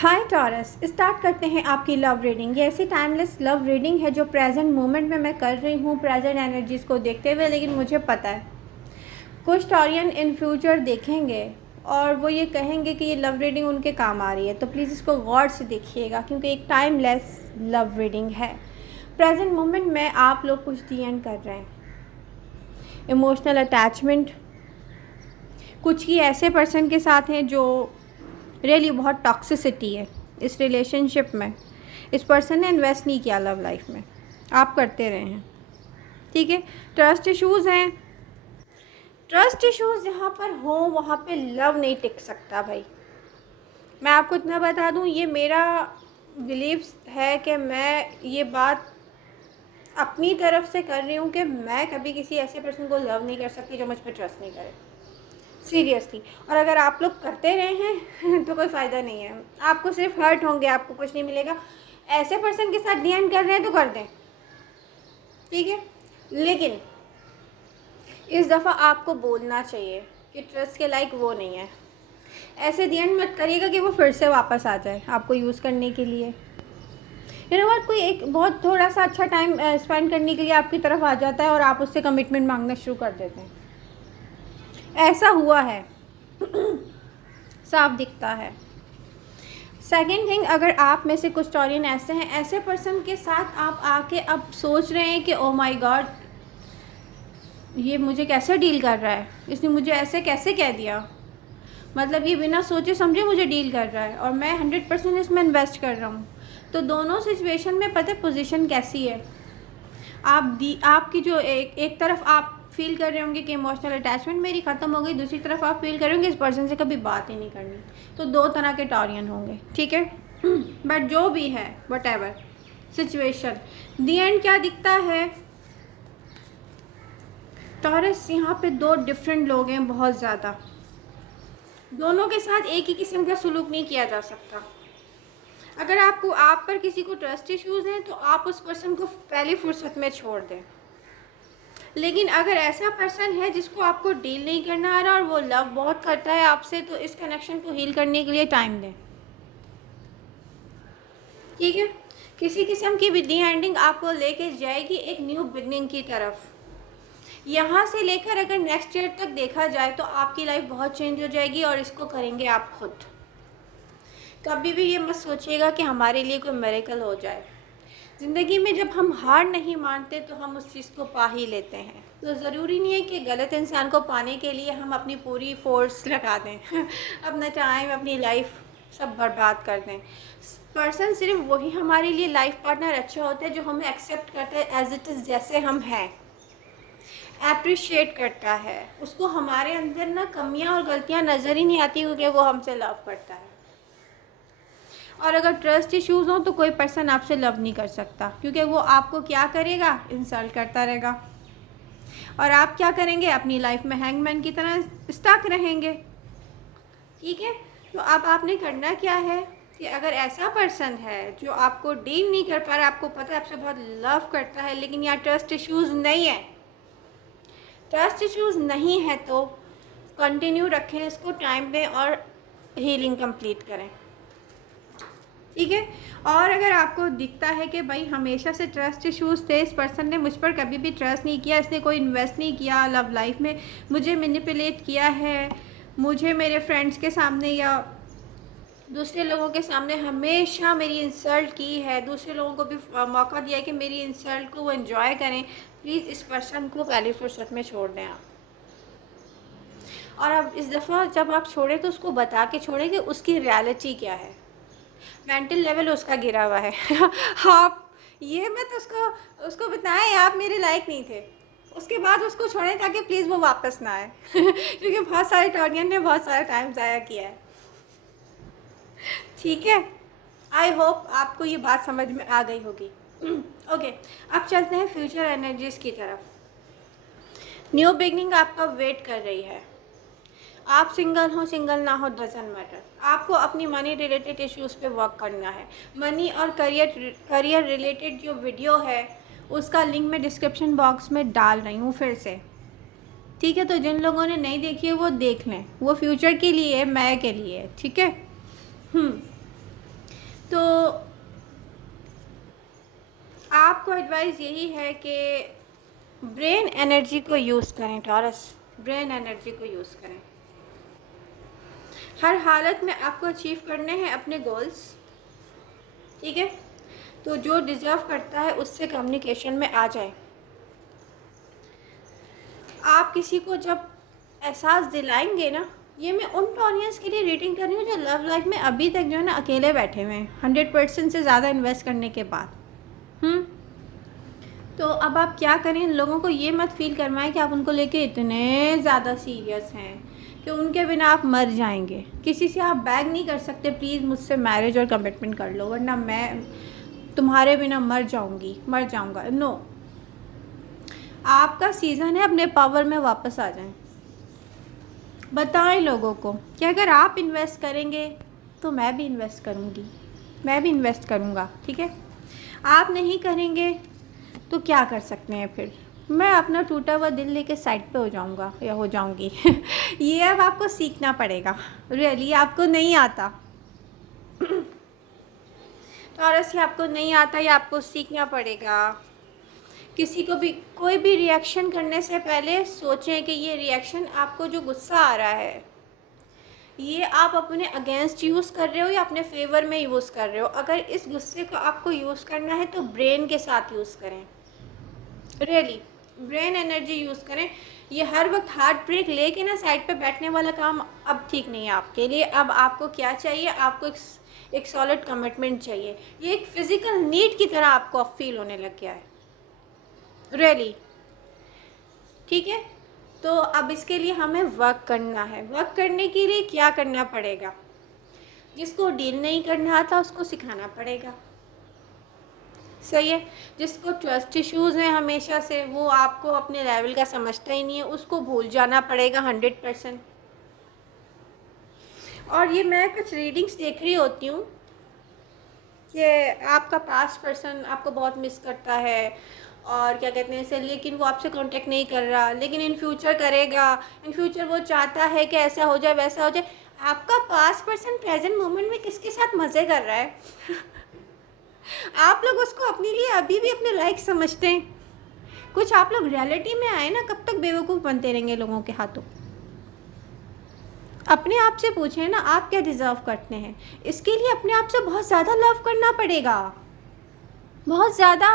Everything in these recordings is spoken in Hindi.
हाय टॉरस, स्टार्ट करते हैं आपकी लव रीडिंग। ये ऐसी टाइमलेस लव रीडिंग है जो प्रेजेंट मोमेंट में मैं कर रही हूँ, प्रेजेंट एनर्जीज़ को देखते हुए। लेकिन मुझे पता है कुछ टॉरियन इन फ्यूचर देखेंगे और वो ये कहेंगे कि ये लव रीडिंग उनके काम आ रही है, तो प्लीज़ इसको गौर से देखिएगा क्योंकि एक टाइमलेस लव रीडिंग है। प्रेजेंट मोमेंट में आप लोग कुछ दी एंड कर रहे हैं, इमोशनल अटैचमेंट कुछ ही ऐसे पर्सन के साथ हैं जो रियली बहुत टॉक्सिसिटी है इस रिलेशनशिप में। इस पर्सन ने इन्वेस्ट नहीं किया लव लाइफ में, आप करते रहे हैं, ठीक है। ट्रस्ट इश्यूज़ हैं। ट्रस्ट इश्यूज़ जहाँ पर हो वहाँ पे लव नहीं टिक सकता भाई। मैं आपको इतना बता दूँ, ये मेरा बिलीव्स है कि मैं ये बात अपनी तरफ से कर रही हूँ कि मैं कभी किसी ऐसे पर्सन को लव नहीं कर सकती जो मुझ पर ट्रस्ट नहीं करे, सीरियसली। और अगर आप लोग करते रहे हैं तो कोई फ़ायदा नहीं है, आपको सिर्फ हर्ट होंगे, आपको कुछ नहीं मिलेगा। ऐसे पर्सन के साथ डी एंड कर रहे हैं तो कर दें, ठीक है। लेकिन इस दफ़ा आपको बोलना चाहिए कि ट्रस्ट के लायक वो नहीं है। ऐसे डी एंड मत करिएगा कि वो फिर से वापस आ जाए आपको यूज़ करने के लिए। यू नो व्हाट, कोई एक बहुत थोड़ा सा अच्छा टाइम स्पेंड करने के लिए आपकी तरफ आ जाता है और आप उससे कमिटमेंट मांगना शुरू कर देते हैं। ऐसा हुआ है साफ दिखता है। सेकेंड थिंग, अगर आप में से कुछ टॉरियन ऐसे हैं, ऐसे पर्सन के साथ आप आके अब सोच रहे हैं कि ओ माय गॉड, ये मुझे कैसे डील कर रहा है, इसने मुझे ऐसे कैसे कह दिया, मतलब ये बिना सोचे समझे मुझे डील कर रहा है और मैं 100% इसमें इन्वेस्ट कर रहा हूँ। तो दोनों सिचुएशन में पता है पोजीशन कैसी है। आपकी जो एक तरफ आप फील कर रहे होंगे कि इमोशनल अटैचमेंट मेरी ख़त्म हो गई, दूसरी तरफ आप फील कर रहे होंगे इस पर्सन से कभी बात ही नहीं करनी। तो दो तरह के टॉरियन होंगे, ठीक है। बट जो भी है, what ever situation, the and क्या दिखता है टॉरस, यहाँ पे दो डिफरेंट लोग हैं बहुत ज़्यादा। दोनों के साथ एक ही किस्म का सुलूक नहीं किया जा सकता। अगर आप पर किसी को ट्रस्ट इश्यूज़ हैं तो आप उस पर्सन को पहली फुर्सत में छोड़ दें। लेकिन अगर ऐसा पर्सन है जिसको आपको डील नहीं करना आ रहा और वो लव बहुत करता है आपसे, तो इस कनेक्शन को हील करने के लिए टाइम दें, ठीक है। किसी किस्म की भी डी एंडिंग आपको लेके जाएगी एक न्यू बिगनिंग की तरफ। यहाँ से लेकर अगर नेक्स्ट ईयर तक देखा जाए तो आपकी लाइफ बहुत चेंज हो जाएगी और इसको करेंगे आप खुद। कभी भी ये मत सोचिएगा कि हमारे लिए कोई मिरेकल हो जाए। ज़िंदगी में जब हम हार नहीं मानते तो हम उस चीज़ को पा ही लेते हैं। तो ज़रूरी नहीं है कि गलत इंसान को पाने के लिए हम अपनी पूरी फोर्स लगा दें अपना टाइम, अपनी लाइफ सब बर्बाद कर दें। पर्सन सिर्फ वही हमारे लिए लाइफ पार्टनर अच्छा होता है जो हमें एक्सेप्ट करता है एज इट इज़, जैसे हम हैं, अप्रिशिएट करता है। उसको हमारे अंदर ना कमियां और गलतियां नज़र ही नहीं आती क्योंकि वो हमसे लव करता है। और अगर ट्रस्ट इश्यूज़ हों तो कोई पर्सन आपसे लव नहीं कर सकता क्योंकि वो आपको क्या करेगा, इंसल्ट करता रहेगा। और आप क्या करेंगे, अपनी लाइफ में हैंगमैन की तरह स्टक रहेंगे, ठीक है। तो अब आपने करना क्या है कि अगर ऐसा पर्सन है जो आपको डील नहीं कर पा रहा, आपको पता है आपसे बहुत लव करता है लेकिन यहाँ ट्रस्ट इश्यूज़ नहीं है, ट्रस्ट इश्यूज़ नहीं है तो कंटिन्यू रखें इसको, टाइम दें और हीलिंग कंप्लीट करें, ठीक है। और अगर आपको दिखता है कि भाई हमेशा से ट्रस्ट इश्यूज़ थे, इस पर्सन ने मुझ पर कभी भी ट्रस्ट नहीं किया, इसने कोई इन्वेस्ट नहीं किया लव लाइफ में, मुझे मैनिपुलेट किया है, मुझे मेरे फ्रेंड्स के सामने या दूसरे लोगों के सामने हमेशा मेरी इंसल्ट की है, दूसरे लोगों को भी मौका दिया है कि मेरी इंसल्ट को वो एंजॉय करें, प्लीज़ इस पर्सन को पहली फुर्सत में छोड़ दें आप। और अब इस दफ़ा जब आप छोड़ें तो उसको बता के छोड़ें कि उसकी रियलिटी क्या है, मेंटल लेवल उसका गिरा हुआ है आप ये मत उसको बताएं आप मेरे लायक नहीं थे, उसके बाद उसको छोड़ें ताकि प्लीज़ वो वापस ना आए क्योंकि बहुत सारे टॉरियन ने बहुत सारा टाइम ज़ाया किया है, ठीक है। आई होप आपको ये बात समझ में आ गई होगी। ओके, अब चलते हैं फ्यूचर एनर्जीज़ की तरफ। न्यू बिगनिंग आपका वेट कर रही है। आप सिंगल हो, सिंगल ना हो, डजंट मैटर। आपको अपनी मनी रिलेटेड इश्यूज़ पे वर्क करना है। मनी और करियर रिलेटेड जो वीडियो है उसका लिंक मैं डिस्क्रिप्शन बॉक्स में डाल रही हूँ फिर से, ठीक है। तो जिन लोगों ने नहीं देखी है वो देख लें, वो फ्यूचर के लिए, मैं के लिए, ठीक है। एडवाइस यही है कि ब्रेन एनर्जी को यूज़ करें टॉरस, ब्रेन एनर्जी को यूज़ करें। हर हालत में आपको अचीव करने हैं अपने गोल्स, ठीक है। तो जो डिज़र्व करता है उससे कम्युनिकेशन में आ जाए। आप किसी को जब एहसास दिलाएंगे ना, ये मैं उन टॉरियंस के लिए रीडिंग कर रही हूँ जो लव लाइफ में अभी तक जो है ना अकेले बैठे हुए हैं 100% से ज़्यादा इन्वेस्ट करने के बाद। तो अब आप क्या करें, लोगों को ये मत फील करवाएं कि आप उनको लेके इतने ज़्यादा सीरियस हैं कि उनके बिना आप मर जाएंगे। किसी से आप बैग नहीं कर सकते, प्लीज़ मुझसे मैरिज और कमिटमेंट कर लो वरना मैं तुम्हारे बिना मर जाऊंगा। नो, आपका सीज़न है, अपने पावर में वापस आ जाएं। बताएं लोगों को कि अगर आप इन्वेस्ट करेंगे तो मैं भी इन्वेस्ट करूंगी, मैं भी इन्वेस्ट करूंगा, ठीक है। आप नहीं करेंगे तो क्या कर सकते हैं फिर, मैं अपना टूटा हुआ दिल लेके साइड पे हो जाऊंगा या हो जाऊंगी। ये अब आपको सीखना पड़ेगा, रियली आपको नहीं आता। टॉरस, ये आपको नहीं आता, ये आपको सीखना पड़ेगा। किसी को भी कोई भी रिएक्शन करने से पहले सोचें कि ये रिएक्शन, आपको जो गुस्सा आ रहा है, ये आप अपने अगेंस्ट यूज़ कर रहे हो या अपने फेवर में यूज़ कर रहे हो। अगर इस गुस्से को आपको यूज़ करना है तो ब्रेन के साथ यूज़ करें, रियली ब्रेन एनर्जी यूज़ करें। ये हर वक्त हार्ट ब्रेक लेके ना साइड पे बैठने वाला काम अब ठीक नहीं है आपके लिए। अब आपको क्या चाहिए, आपको एक सॉलिड कमिटमेंट चाहिए। ये एक फ़िज़िकल नीड की तरह आपको अब फील होने लग गया है, रियली, ठीक है। तो अब इसके लिए हमें वर्क करना है। वर्क करने के लिए क्या करना पड़ेगा, जिसको डील नहीं करना आता उसको सिखाना पड़ेगा, सही है। जिसको ट्रस्ट इश्यूज़ हैं हमेशा से, वो आपको अपने लेवल का समझता ही नहीं है, उसको भूल जाना पड़ेगा 100%। और ये मैं कुछ रीडिंग्स देख रही होती हूँ कि आपका पास्ट पर्सन आपको बहुत मिस करता है और क्या कहते हैं इसे, लेकिन वो आपसे कांटेक्ट नहीं कर रहा, लेकिन इन फ्यूचर करेगा। इन फ्यूचर वो चाहता है कि ऐसा हो जाए वैसा हो जाए। आपका पास्ट पर्सन प्रेजेंट मोमेंट में किसके साथ मज़े कर रहा है? आप लोग उसको अपने लिए अभी भी अपने लायक समझते हैं। कुछ आप लोग रियलिटी में आए ना, कब तक बेवकूफ़ बनते रहेंगे लोगों के हाथों। अपने आप से पूछें ना, आप क्या डिज़र्व करते हैं। इसके लिए अपने आप से बहुत ज़्यादा लव करना पड़ेगा, बहुत ज़्यादा।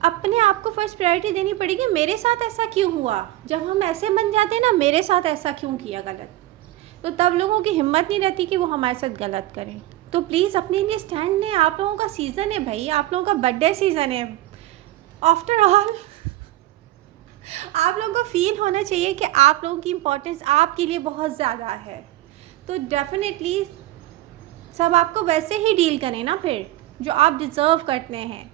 अपने आप को फर्स्ट प्रायोरिटी देनी पड़ेगी। मेरे साथ ऐसा क्यों हुआ, जब हम ऐसे बन जाते हैं ना, मेरे साथ ऐसा क्यों किया गलत, तो तब लोगों की हिम्मत नहीं रहती कि वो हमारे साथ गलत करें। तो प्लीज़ अपने लिए स्टैंड लें। आप लोगों का सीज़न है भाई, आप लोगों का बर्थडे सीज़न है। आफ्टर ऑल आप लोगों को फील होना चाहिए कि आप लोगों की इम्पोर्टेंस आपके लिए बहुत ज़्यादा है। तो डेफिनेटली सब आपको वैसे ही डील करें ना फिर, जो आप डिज़र्व करते हैं।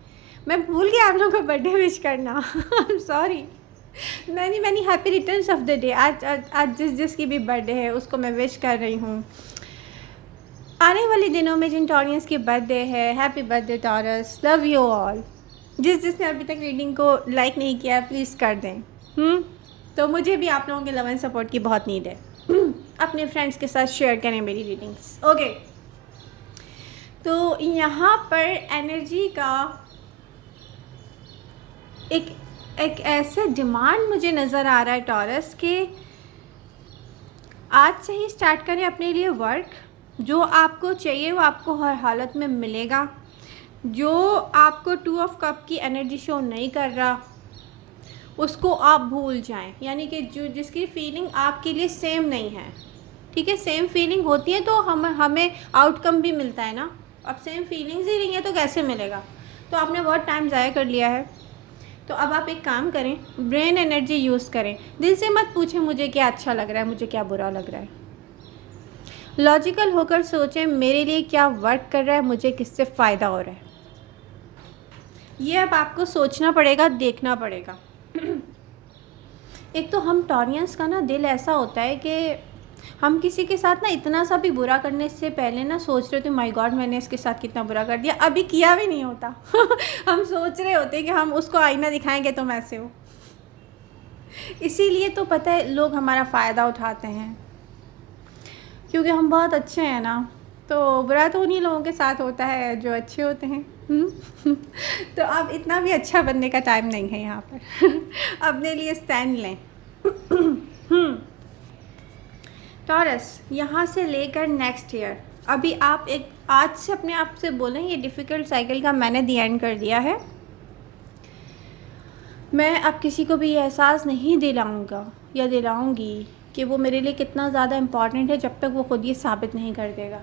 मैं भूल गई आप लोगों को बर्थडे विश करना। I am sorry. Many happy returns of the day. आज जिसकी भी बर्थडे है उसको मैं विश कर रही हूँ। आने वाले दिनों में जिन टॉरियंस की बर्थडे है, happy birthday taurus, love you all. जिसने अभी तक रीडिंग को लाइक नहीं किया प्लीज़ कर दें। तो मुझे भी आप लोगों के लव एंड सपोर्ट की बहुत नीड है। अपने फ्रेंड्स के साथ शेयर करें मेरी रीडिंग्स, ओके। तो यहाँ पर एनर्जी का एक ऐसे डिमांड मुझे नज़र आ रहा है टॉरस के, आज से ही स्टार्ट करें अपने लिए वर्क। जो आपको चाहिए वो आपको हर हालत में मिलेगा। जो आपको 2 ऑफ कप की एनर्जी शो नहीं कर रहा उसको आप भूल जाएं। यानी कि जो जिसकी फीलिंग आपके लिए सेम नहीं है, ठीक है। सेम फीलिंग होती है तो हमें आउटकम भी मिलता है ना। अब सेम फीलिंग्स ही नहीं है तो कैसे मिलेगा। तो आपने बहुत टाइम ज़ाया कर लिया है। तो अब आप एक काम करें, ब्रेन एनर्जी यूज़ करें। दिल से मत पूछें मुझे क्या अच्छा लग रहा है, मुझे क्या बुरा लग रहा है। लॉजिकल होकर सोचें मेरे लिए क्या वर्क कर रहा है, मुझे किससे फ़ायदा हो रहा है। ये अब आपको सोचना पड़ेगा, देखना पड़ेगा। एक तो हम टॉरियंस का ना दिल ऐसा होता है कि हम किसी के साथ ना इतना सा भी बुरा करने से पहले ना सोच रहे थे माय गॉड मैंने इसके साथ कितना बुरा कर दिया। अभी किया भी नहीं होता। हम सोच रहे होते कि हम उसको आईना दिखाएंगे तुम ऐसे हो। इसीलिए तो पता है लोग हमारा फ़ायदा उठाते हैं, क्योंकि हम बहुत अच्छे हैं ना। तो बुरा तो उन्हीं लोगों के साथ होता है जो अच्छे होते हैं। तो अब इतना भी अच्छा बनने का टाइम नहीं है यहाँ पर। अपने लिए स्टैंड लें। टॉरस, यहाँ से लेकर नेक्स्ट ईयर, अभी आप एक आज से अपने आप से बोलें ये डिफ़िकल्ट साइकिल का मैंने दी एंड कर दिया है। मैं अब किसी को भी ये एहसास नहीं दिलाऊंगा या दिलाऊंगी कि वो मेरे लिए कितना ज़्यादा इम्पॉर्टेंट है जब तक वो खुद ये साबित नहीं कर देगा।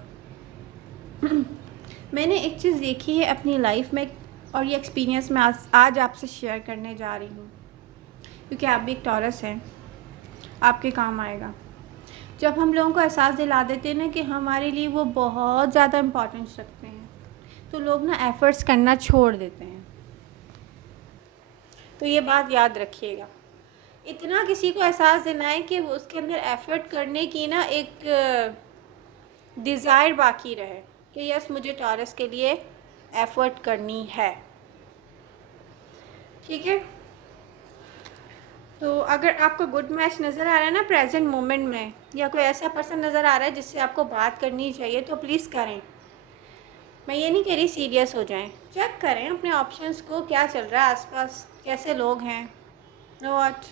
मैंने एक चीज़ देखी है अपनी लाइफ में और ये एक्सपीरियंस मैं आज आपसे शेयर करने जा रही हूँ, क्योंकि आप भी एक टॉरस हैं, आपके काम आएगा। जब हम लोगों को एहसास दिला देते हैं ना कि हमारे लिए वो बहुत ज़्यादा इम्पोर्टेंस रखते हैं, तो लोग ना एफ़र्ट्स करना छोड़ देते हैं। तो ये बात याद रखिएगा। इतना किसी को एहसास दिलाएं कि वो उसके अंदर एफ़र्ट करने की ना एक डिज़ायर बाकी रहे कि यस मुझे टॉरस के लिए एफ़र्ट करनी है। ठीक है, तो अगर आपको गुड मैच नज़र आ रहा है ना प्रेजेंट मोमेंट में, या कोई ऐसा पर्सन नज़र आ रहा है जिससे आपको बात करनी चाहिए, तो प्लीज़ करें। मैं ये नहीं कह रही सीरियस हो जाएं, चेक करें अपने ऑप्शंस को, क्या चल रहा है आसपास, कैसे लोग हैं। व्हाट,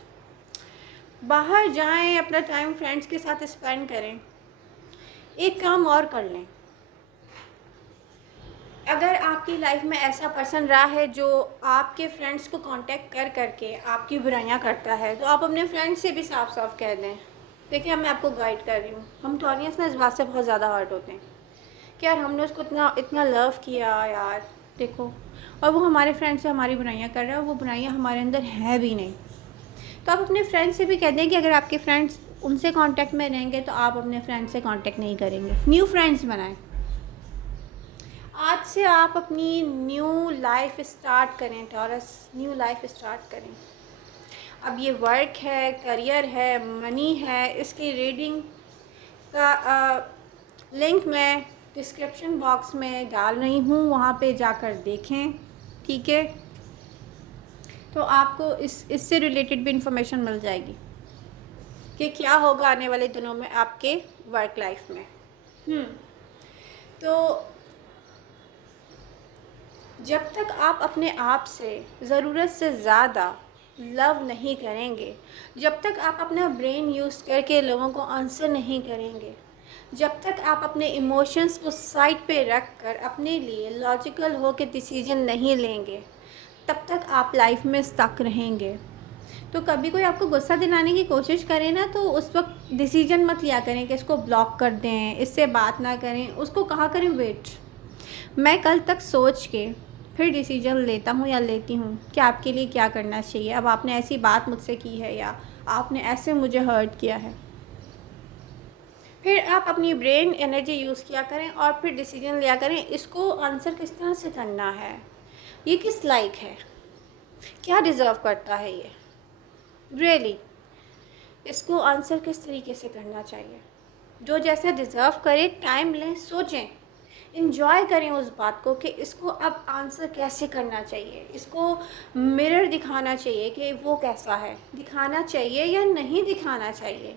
बाहर जाएं, अपना टाइम फ्रेंड्स के साथ स्पेंड करें। एक काम और कर लें, अगर आपकी लाइफ में ऐसा पर्सन रहा है जो आपके फ्रेंड्स को कांटेक्ट कर करके आपकी बुराइयां करता है, तो आप अपने फ्रेंड्स से भी साफ साफ कह दें, देखिए मैं आपको गाइड कर रही हूँ, हम टॉरियंस ना इस बात से बहुत ज़्यादा हर्ट होते हैं कि यार हमने उसको इतना इतना लव किया यार, देखो, और वो हमारे फ्रेंड से हमारी बुराइयां कर रहा है और वो बुराइयां हमारे अंदर है भी नहीं। तो आप अपने फ्रेंड्स से भी कह दें कि अगर आपके फ्रेंड्स उनसे कांटेक्ट में रहेंगे तो आप अपने फ्रेंड्स से कांटेक्ट नहीं करेंगे, न्यू फ्रेंड्स बनाएं। आज से आप अपनी न्यू लाइफ स्टार्ट करें टॉरस, न्यू लाइफ स्टार्ट करें। अब ये वर्क है, करियर है, मनी है, इसकी रीडिंग का लिंक मैं डिस्क्रिप्शन बॉक्स में डाल रही हूँ, वहाँ पे जाकर देखें। ठीक है, तो आपको इससे रिलेटेड भी इंफॉर्मेशन मिल जाएगी कि क्या होगा आने वाले दिनों में आपके वर्क लाइफ में। तो जब तक आप अपने आप से ज़रूरत से ज़्यादा लव नहीं करेंगे, जब तक आप अपना ब्रेन यूज़ करके लोगों को आंसर नहीं करेंगे, जब तक आप अपने इमोशंस को साइड पे रख कर अपने लिए लॉजिकल हो के डिसीजन नहीं लेंगे, तब तक आप लाइफ में स्टक रहेंगे। तो कभी कोई आपको गुस्सा दिलाने की कोशिश करे ना, तो उस वक्त डिसीजन मत लिया करें कि इसको ब्लॉक कर दें, इससे बात ना करें, उसको कहा करें वेट, मैं कल तक सोच के फिर डिसीजन लेता हूँ या लेती हूँ कि आपके लिए क्या करना चाहिए। अब आपने ऐसी बात मुझसे की है या आपने ऐसे मुझे हर्ट किया है, फिर आप अपनी ब्रेन एनर्जी यूज़ किया करें और फिर डिसीजन लिया करें, इसको आंसर किस तरह से करना है, ये किस लायक है, क्या डिज़र्व करता है ये रियली, इसको आंसर किस तरीके से करना चाहिए, जो जैसा डिज़र्व करे, टाइम लें, सोचें, इन्जॉय करें उस बात को कि इसको अब आंसर कैसे करना चाहिए, इसको मिरर दिखाना चाहिए कि वो कैसा है, दिखाना चाहिए या नहीं दिखाना चाहिए,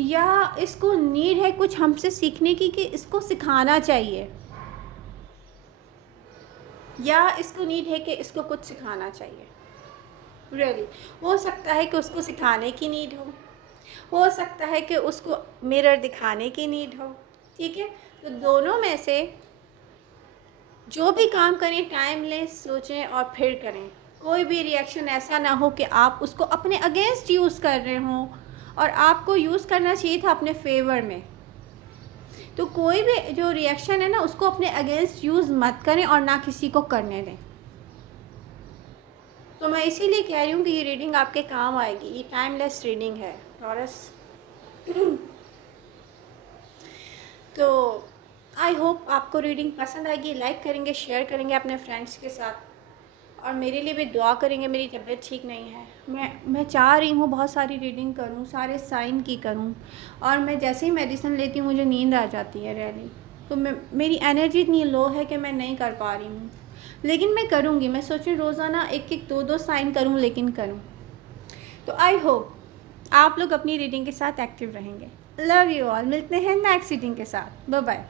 या इसको नीड है कुछ हमसे सीखने की कि इसको सिखाना चाहिए, या इसको नीड है कि इसको कुछ सिखाना चाहिए। रियली हो सकता है कि उसको सिखाने की नीड हो सकता है कि उसको मिरर दिखाने की नीड हो। ठीक है, तो दोनों में से जो भी काम करें टाइम लें, सोचें और फिर करें। कोई भी रिएक्शन ऐसा ना हो कि आप उसको अपने अगेंस्ट यूज़ कर रहे हों, और आपको यूज़ करना चाहिए था अपने फेवर में। तो कोई भी जो रिएक्शन है ना, उसको अपने अगेंस्ट यूज़ मत करें और ना किसी को करने दें। तो मैं इसीलिए कह रही हूँ कि ये रीडिंग आपके काम आएगी, ये टाइमलेस रीडिंग है टॉरस। तो आई होप आपको रीडिंग पसंद आएगी, लाइक करेंगे, शेयर करेंगे अपने फ्रेंड्स के साथ, और मेरे लिए भी दुआ करेंगे। मेरी तबीयत ठीक नहीं है, मैं चाह रही हूँ बहुत सारी रीडिंग करूँ, सारे साइन की करूँ, और मैं जैसे ही मेडिसिन लेती हूँ मुझे नींद आ जाती है रियली। तो मेरी एनर्जी इतनी लो है कि मैं नहीं कर पा रही हूँ, लेकिन मैं करूँगी। मैं सोच रही रोज़ाना एक एक दो साइन करूँ, लेकिन करूँ। तो आई होप आप लोग अपनी रीडिंग के साथ एक्टिव रहेंगे। लव यू ऑल, मिलते हैं नेक्स्ट रीडिंग के साथ। Bye bye.